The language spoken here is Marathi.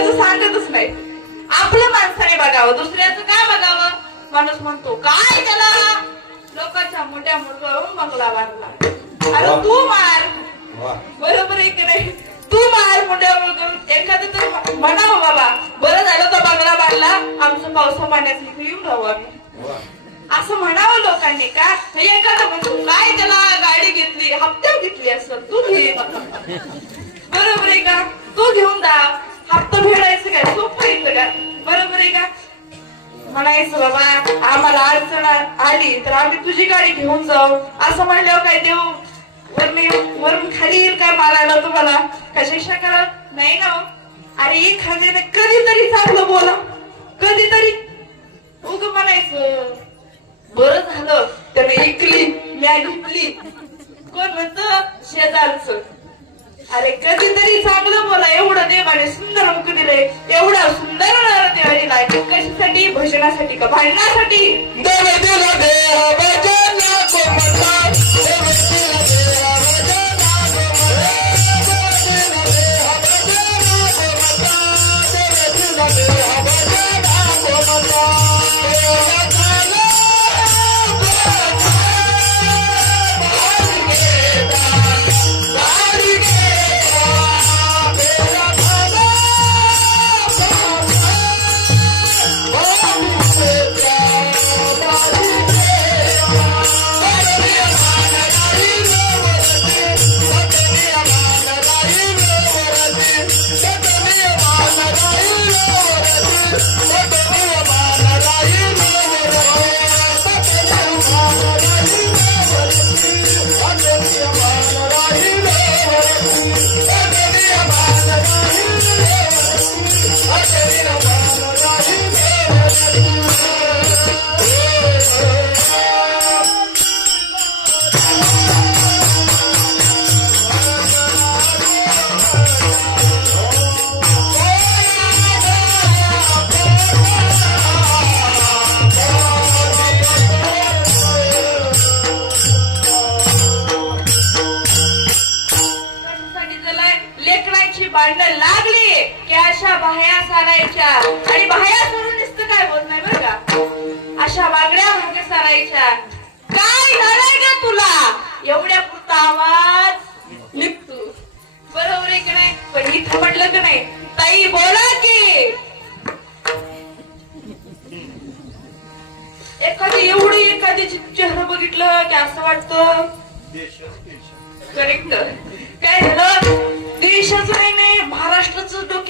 दुसऱ्याचं सांगतच नाही. आपलं माणसाने बघावं, दुसऱ्याचं काय बघावं. माणूस म्हणतो काय त्याला, लोकांच्या मोठ्या मोठ्यावरून बंगला बांधला. अरे तू मार, बरोबर आहे की नाही. तू मार मोठ्यावर करून. एखादं तर म्हणावं बाबा बरं झालं तो बंगला बांधला, आमचं पावसा पाण्यात येऊन राहू आम्ही, असं म्हणावं लोकांनी. का एखादं म्हणतो काय त्याला गाडी घेतली, हप्त्यावर घेतली असं, तू घे, बरोबर आहे का. तू घेऊन जा, हप्ता फेडायचं काय सोपं येतं का, बरोबर आहे का. म्हणायचं बाबा आम्हाला अडचण आली तर आम्ही तुझी गाडी घेऊन जाऊ, असं म्हणल्यावर काय देऊ वरून खाली येईल काय मारायला तुम्हाला, का शिक्षा करत नाही ना. अरे एखाद्याने कधीतरी चांगलं बोला, कधीतरी. उग म्हणायचं बरं झालं त्याने ऐकली म्या घेतली, कोण म्हणत शेजारचं. अरे कधीतरी चांगलं बोला. एवढं देवाने सुंदर मुख दिलंय, एवढा सुंदर देवाने दिलाय, कशासाठी, भजनासाठी का भांडणासाठी. देव दिला देह भजना को म्हणतात, देव दिला देह भजना को म्हणतात, देव दिला देह भजना को म्हणतात. भांडण लागली की अशा बाह्या सारायच्या, आणि बाह्या सोडून नुसतं काय होत नाही बरं का, अशा वागड्या भाग्य सारायच्या. काय झालंय का तुला, एवढ्या पुरता आवाज निघतो, बरोबर आहे की नाही. पण इथं म्हटलं की नाही ताई बोला की, एखाद्याची चेहरा बघितलं की असं वाटतं करेक्ट काय झालं, देशाचं नाही महाराष्ट्राचं